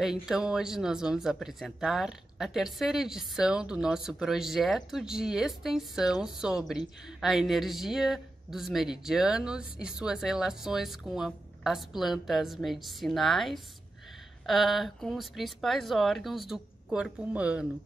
Bem, então hoje nós vamos apresentar a terceira edição do nosso projeto de extensão sobre a energia dos meridianos e suas relações com as plantas medicinais, com os principais órgãos do corpo humano.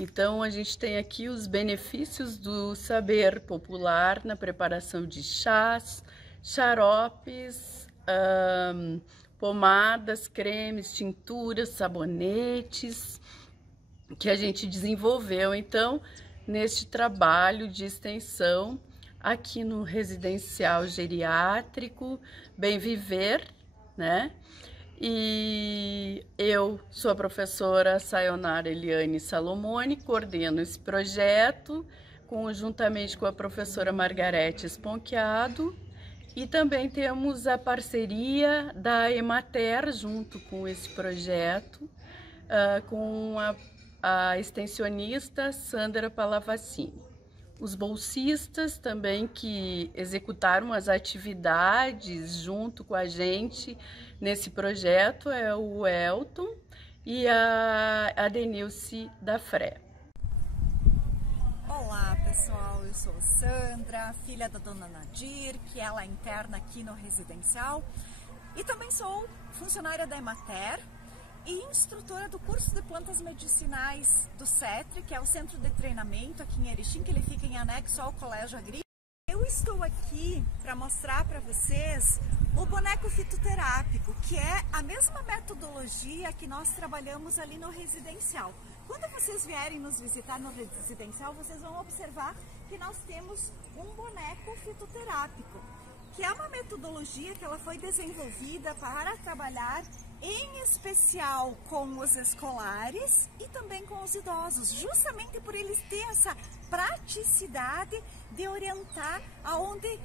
Então a gente tem aqui os benefícios do saber popular na preparação de chás, xaropes, pomadas, cremes, tinturas, sabonetes, que a gente desenvolveu, então, neste trabalho de extensão aqui no Residencial Geriátrico Bem Viver, né? E eu sou a professora Sayonara Eliane Salomone, coordeno esse projeto, conjuntamente com a professora Margarete Esponquiado, e também temos a parceria da Emater junto com esse projeto, com a extensionista Sandra Palavacini. Os bolsistas também que executaram as atividades junto com a gente nesse projeto é o Elton e a Denilce da FRE. Olá pessoal, eu sou Sandra, filha da dona Nadir, que ela interna aqui no residencial, e também sou funcionária da Emater e instrutora do curso de plantas medicinais do CETRE, que é o centro de treinamento aqui em Erechim, que ele fica em anexo ao Colégio Agrícola. Eu estou aqui para mostrar para vocês o boneco fitoterápico, que é a mesma metodologia que nós trabalhamos ali no residencial. Quando vocês vierem nos visitar no residencial, vocês vão observar que nós temos um boneco fitoterápico, que é uma metodologia que ela foi desenvolvida para trabalhar em especial com os escolares e também com os idosos, justamente por eles terem essa praticidade de orientar aonde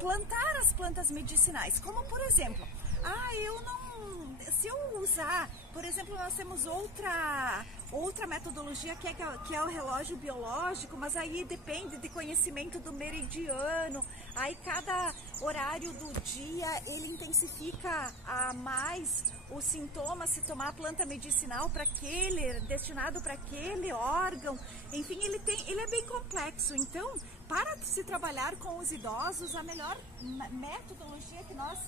plantar as plantas medicinais. Como por exemplo, se eu usar, por exemplo, nós temos outra metodologia que é o relógio biológico, mas aí depende de conhecimento do meridiano, aí cada horário do dia ele intensifica mais os sintomas se tomar planta medicinal destinado para aquele órgão, enfim, ele é bem complexo. Então, para se trabalhar com os idosos, a melhor metodologia que nós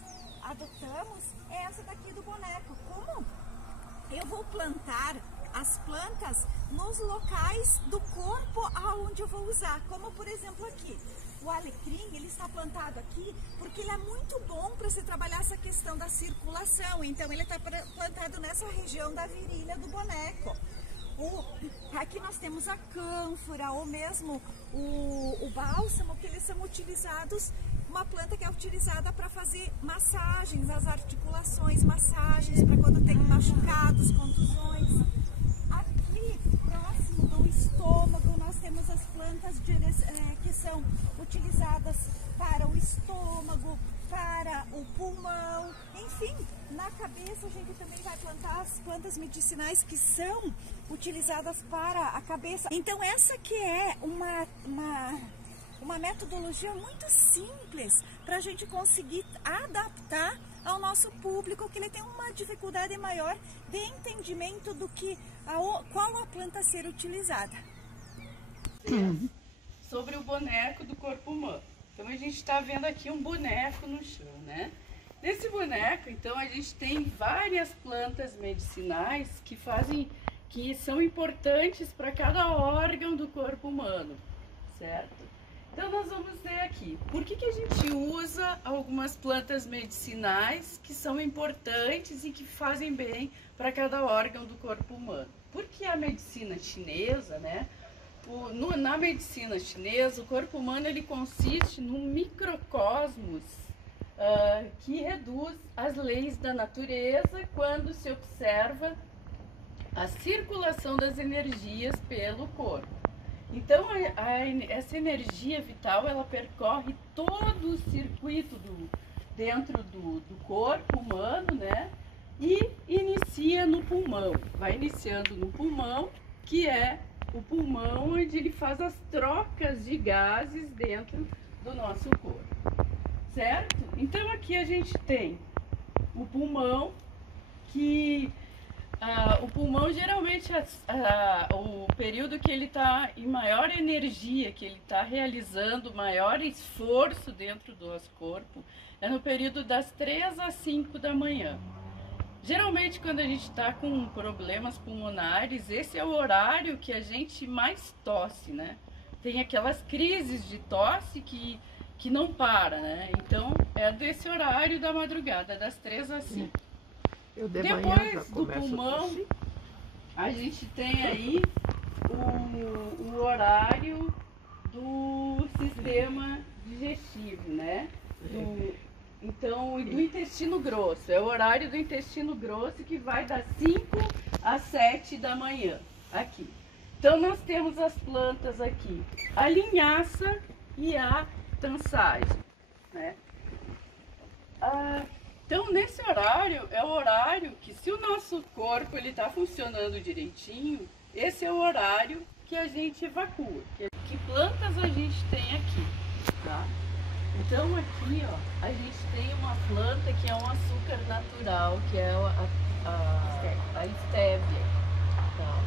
adotamos é essa daqui do boneco. Como eu vou plantar as plantas nos locais do corpo aonde eu vou usar, como por exemplo aqui, o alecrim, ele está plantado aqui porque ele é muito bom para se trabalhar essa questão da circulação, então ele está plantado nessa região da virilha do boneco. Aqui nós temos a cânfora ou mesmo o bálsamo, que eles são utilizados, uma planta que é utilizada para fazer massagens nas articulações, massagens para quando tem machucados, contusões. Aqui, próximo do estômago, nós temos as plantas que são utilizadas para o estômago, para o pulmão, enfim, na cabeça a gente também vai plantar as plantas medicinais que são utilizadas para a cabeça. Então essa que é uma metodologia muito simples para a gente conseguir adaptar ao nosso público, que ele tem uma dificuldade maior de entendimento do que qual a planta a ser utilizada. Sobre o boneco do corpo humano. Então a gente está vendo aqui um boneco no chão, né? Nesse boneco, então, a gente tem várias plantas medicinais que são importantes para cada órgão do corpo humano, certo? Então nós vamos ver aqui, por que a gente usa algumas plantas medicinais que são importantes e que fazem bem para cada órgão do corpo humano? Porque a medicina chinesa, né? Na medicina chinesa, o corpo humano ele consiste num microcosmos que reduz as leis da natureza quando se observa a circulação das energias pelo corpo. Então, essa energia vital, ela percorre todo o circuito dentro do corpo humano, né? E inicia no pulmão. Vai iniciando no pulmão, que é o pulmão onde ele faz as trocas de gases dentro do nosso corpo, certo? Então aqui a gente tem o pulmão, que o pulmão geralmente, o período que ele está em maior energia, que ele está realizando maior esforço dentro do nosso corpo, é no período das 3 às 5 da manhã. Geralmente, quando a gente está com problemas pulmonares, esse é o horário que a gente mais tosse, né? Tem aquelas crises de tosse que não para, né? Então, é desse horário da madrugada, das 3 às 5. Depois do pulmão, a gente tem aí o horário do sistema digestivo, né? Então, do intestino grosso. É o horário do intestino grosso que vai das 5 às 7 da manhã, aqui. Então, nós temos as plantas aqui, a linhaça e a tansagem, né? Então, nesse horário, é o horário que, se o nosso corpo está funcionando direitinho, esse é o horário que a gente evacua. Que plantas a gente tem aqui, tá? Então, aqui, ó, a gente tem uma planta que é um açúcar natural, que é a estévia, tá?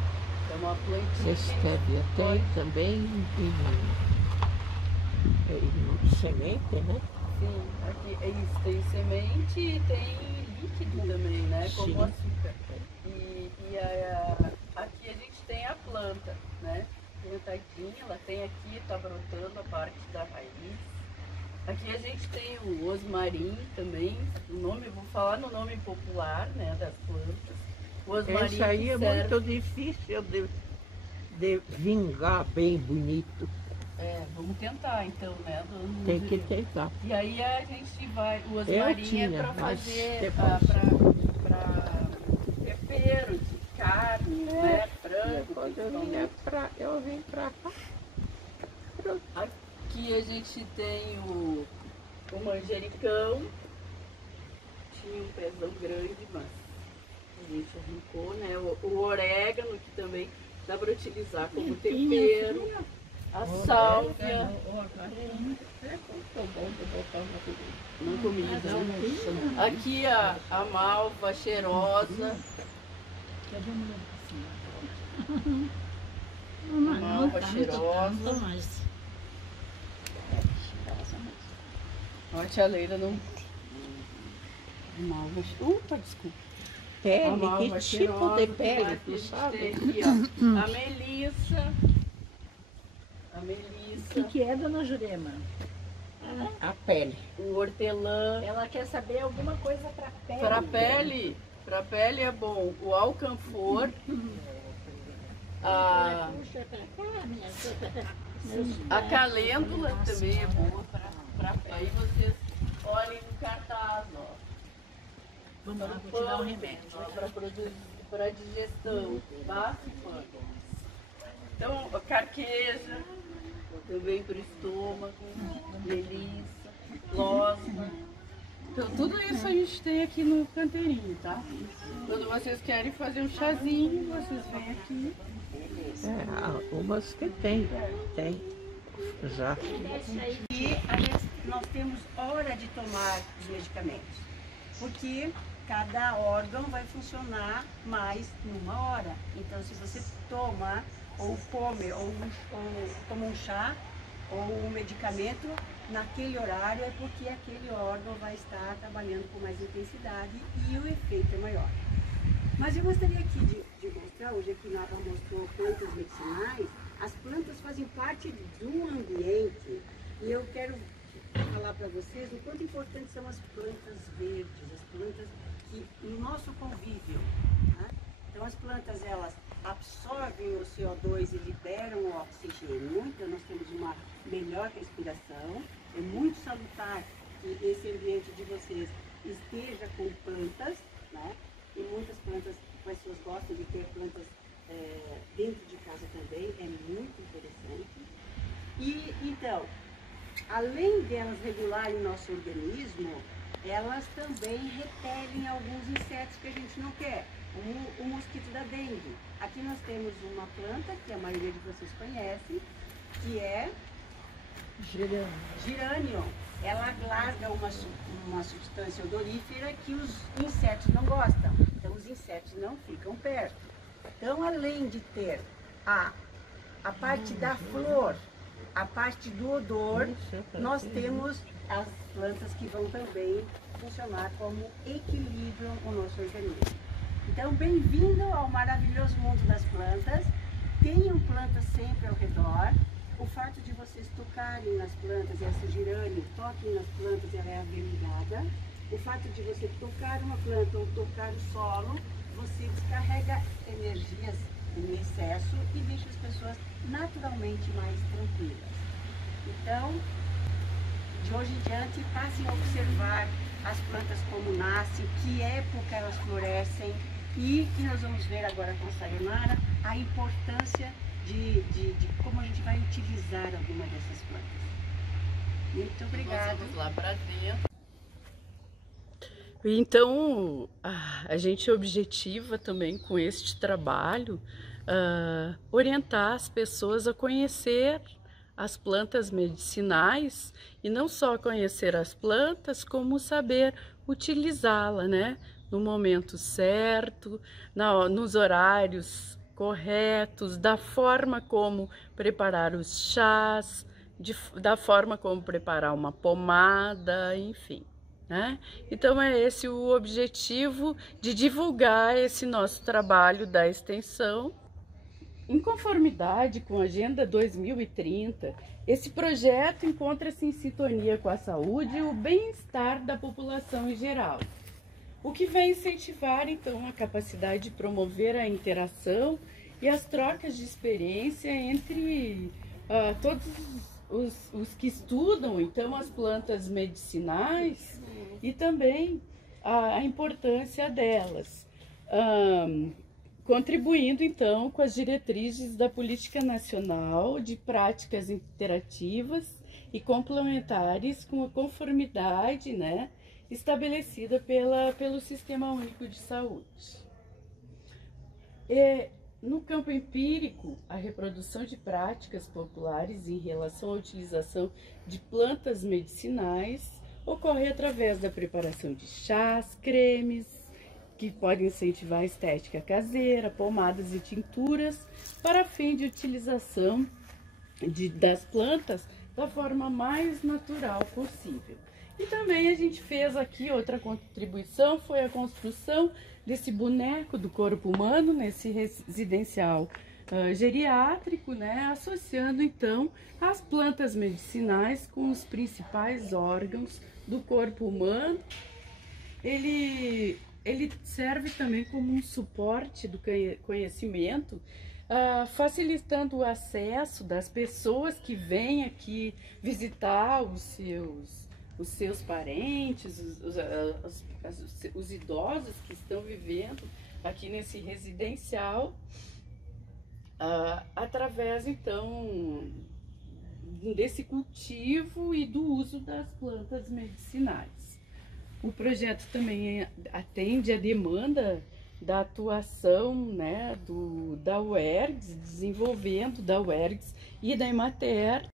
É uma plantinha. Estévia tem também em semente, né? Sim, aqui é isso, tem semente e tem líquido também, né? Como Sim. açúcar. Aqui a gente tem a planta, né? Plantadinha, ela tem aqui, tá brotando a parte da raiz. Aqui a gente tem o rosmarim também, o nome, eu vou falar no nome popular, né, das plantas. O rosmarim Esse aí é serve... muito difícil de vingar bem bonito. Vamos tentar então, né? Tem que tentar. E aí a gente vai, o rosmarim é para mas fazer, depois- para tempero de carne, né? Frango, Quando eu vim pra cá. Aqui a gente tem o manjericão, tinha um pezão grande, mas a gente arrancou, né? O orégano, que também dá para utilizar como tempero, a sálvia, não comida. Aqui a malva cheirosa, malva cheirosa. Ó, a tia Leila não... Malva... desculpa. Pele, A malva que tipo cheirosa, de pele, mas tu a gente sabe? tem aqui, ó, a melissa. A O melissa. que é, dona Jurema? A pele. O hortelã. Ela quer saber alguma coisa para pele. Para pele é bom o alcanfor. A calêndula também é boa para pele. Aí vocês olhem no cartaz, ó. Vamos lá, vou te dar um remédio. Para digestão, tá? Então, a carqueja, também para o estômago, melissa, losma. Então, tudo isso a gente tem aqui no canteirinho, tá? Quando vocês querem fazer um chazinho, vocês vêm aqui. Umas que tem já. E nós temos hora de tomar os medicamentos, porque cada órgão vai funcionar mais numa hora. Então, se você toma ou come ou toma um chá ou um medicamento naquele horário, é porque aquele órgão vai estar trabalhando com mais intensidade e o efeito é maior. Mas eu gostaria aqui de mostrar, hoje aqui ela mostrou plantas medicinais. As plantas fazem parte de um ambiente e eu quero falar para vocês o quanto importantes são as plantas verdes, as plantas que no nosso convívio. Tá? Então as plantas, elas absorvem o CO2 e liberam o oxigênio, então nós temos uma melhor respiração. É muito salutar que esse ambiente de vocês esteja com plantas, né? E muitas plantas, as pessoas gostam de ter plantas dentro de casa também, é muito interessante. E então, além delas regularem o nosso organismo, elas também repelem alguns insetos que a gente não quer, o mosquito da dengue. Aqui nós temos uma planta que a maioria de vocês conhece, que é gerânio. Ela larga uma substância odorífera que os insetos não gostam. Então os os insetos não ficam perto. Então, além de ter a parte da flor, a parte do odor, nós temos as plantas que vão também funcionar como equilibram o nosso organismo. Então, bem-vindo ao maravilhoso mundo das plantas. Tenham plantas sempre ao redor. O fato de vocês tocarem nas plantas e essa girane, toquem nas plantas e ela é avermelhada. O fato de você tocar uma planta ou tocar o solo, você descarrega energias em excesso e deixa as pessoas naturalmente mais tranquilas. Então, de hoje em diante, passem a observar as plantas como nascem, que época elas florescem e nós vamos ver agora com a Sayonara a importância de como a gente vai utilizar alguma dessas plantas. Muito obrigada. Nós vamos lá para dentro. Então, a gente objetiva também com este trabalho orientar as pessoas a conhecer as plantas medicinais e não só conhecer as plantas, como saber utilizá-la, né? No momento certo, nos horários corretos, da forma como preparar os chás, da forma como preparar uma pomada, enfim. Né? Então é esse o objetivo de divulgar esse nosso trabalho da extensão. Em conformidade com a Agenda 2030, esse projeto encontra-se em sintonia com a saúde e o bem-estar da população em geral, o que vem incentivar então a capacidade de promover a interação e as trocas de experiência entre todos os que estudam então as plantas medicinais e também a importância delas, contribuindo então com as diretrizes da Política Nacional de Práticas Interativas e Complementares com a conformidade, né, estabelecida pelo Sistema Único de Saúde. No campo empírico, a reprodução de práticas populares em relação à utilização de plantas medicinais ocorre através da preparação de chás, cremes, que podem incentivar a estética caseira, pomadas e tinturas, para fim de utilização das plantas da forma mais natural possível. E também a gente fez aqui outra contribuição, foi a construção desse boneco do corpo humano, nesse residencial geriátrico, né, associando então as plantas medicinais com os principais órgãos do corpo humano. Ele serve também como um suporte do conhecimento, facilitando o acesso das pessoas que vêm aqui visitar os seus parentes, os idosos que estão vivendo aqui nesse residencial, através então desse cultivo e do uso das plantas medicinais. O projeto também atende à demanda da atuação, né, da UERGS, desenvolvendo da UERGS e da Emater